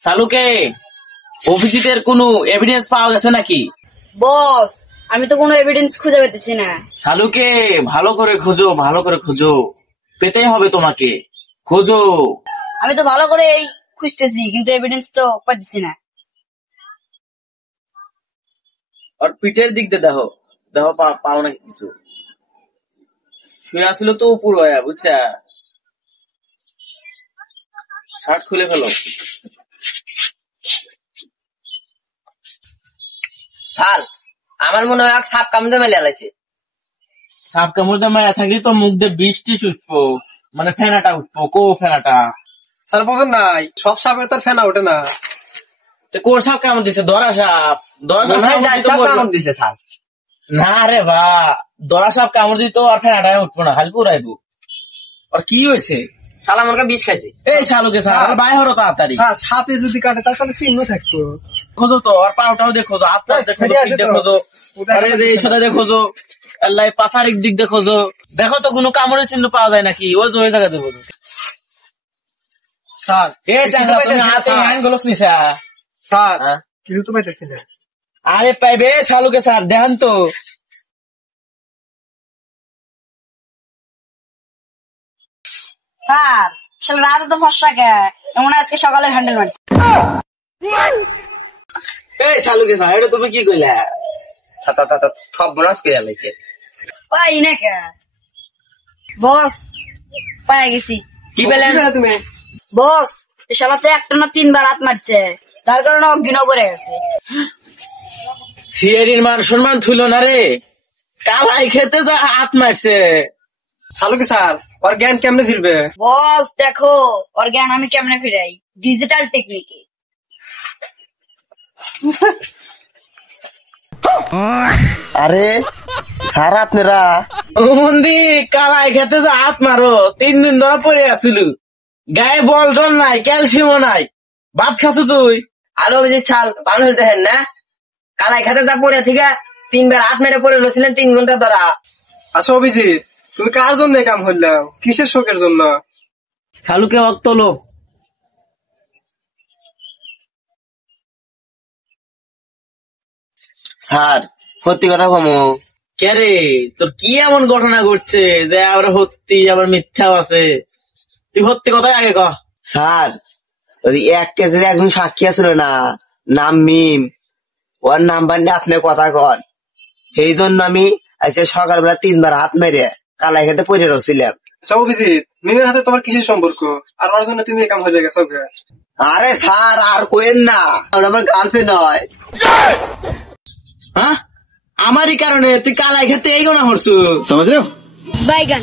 শালুকে অভিজিতের কোনো এভিডেন্স পাওয়া গেছে নাকি? বস, আমি তো কোনো এভিডেন্স খুঁজে পেতেছি না। শালুকে ভালো করে খোঁজো, ভালো করে খোঁজো, পেতেই হবে তোমাকে। খোঁজো। আমি তো ভালো করে খুঁজতেছি, কিন্তু এভিডেন্স তো পাচ্ছি না। আর পিঠের দিক দিয়ে দেখো, দেখো পাও নাকি কিছু। শুয়ে আসলে তো উপর হয়ে, বুঝছা? শার্ট খুলে ফেলো। শাল, আমার মনে হয় সাপ কামড়ে মেলে আলাইছে। সাপ কামড়ে মায়া থাকলে তো মুখ দিয়ে বৃষ্টি উঠবো, মানে ফেনাটা উঠবো। কো ফেনাটা? স্যার বলেন নাই, সব সাপের তার ফেনা ওঠে না। কোন সাপ কামড় দিছে? দরা সাপ। দরা সাপ কামড় দিছে শাল। না রে বা, দরা সাপ কামড় দিত আর ফেনাটা উঠবো না, খালি পুরাইবো। আর কি হয়েছে? শালা আমার বিষ খাইছে। এই শালুকে স্যার বাই হলো তাড়াতাড়ি। সাপে যদি কাটে তাহলে চিহ্ন থাকতো। খোঁজো তো, আর পাউটাও দেখো, হাতটা দেখো, খোঁজো। আরে এই সাথে দেখো, আল্লাহ পাশারিক দিক দেখো, দেখো তো কোনো কামড়ের চিহ্ন পাওয়া যায় নাকি? ওই ওই জায়গা দেখো স্যার। স্যার কিছু তো পাইতেছি না। আরে পাইবে শালুকে স্যার, দেখান তো। স্যার, আসলে রাতে তো ফর্সা কে, এমন আজকে সকালে হ্যান্ডেল মারছে। এই শালুকে স্যার, এটা তুমি কি কইলা? সব বোনাস করে আলাইছে। পাই না কে বস, পাই গেছি। কি পেলেন তুমি? বস, এই শালা তো একটা না 3 বার হাত মারছে, যার কারণে অজ্ঞান পড়ে গেছে। সিআইডির মান সম্মান থুইল না রে, কালাই খেতে যা হাত মারছে। শালুকে স্যার, ওর জ্ঞান কেমনে ফিরবে? বস দেখো, ওর জ্ঞান আমি কেমনে ফিরাই, ডিজিটাল টেকনিকে। আরে স্যার আপনারা মন্দি কালাই খেতে যা হাত মারো, 3 দিন ধরে পড়ে আসিল, গায়ে বল টল নাই, ক্যালসিয়ামও নাই, ভাত খাসু তুই? আলো বেশি ছাল বান হইতে হেন না, কালাই খাতে যা পড়ে থেকে 3 বার হাত মেরে পড়ে রয়েছিলেন 3 ঘন্টা ধরা। আচ্ছা অভিজিৎ, তুমি কার জন্য কাম হইলাম? কিসের শোকের জন্য? শালুকে অক্ত লোক। স্যার সত্যি কথা কমো। কে রে, তোর কি এমন ঘটনা ঘটছে যে আবার সত্যি আবার মিথ্যাও আছে? তুই সত্যি কথাই আগে কহ। স্যার ওই এক কেসে একজন সাক্ষী আছিল না, নাম মিম, ওর নাম্বার নিয়ে আপনি কথা কন। সেই জন্য আমি আজকে সকালবেলা 3 বার হাত মেরে কালাই খেতে পড়ে রয়েছিলাম। আচ্ছা অভিজিৎ, মিমের হাতে তোমার কিসের সম্পর্ক? আর ওর জন্য তুমি কাম হয়ে গেছো? আরে স্যার আর কোয়েন না, আমার গার্লফ্রেন্ড হয়। হ্যাঁ, আমারই কারণে তুই কালাই খেতে এই গোনা করছু, বাইগান।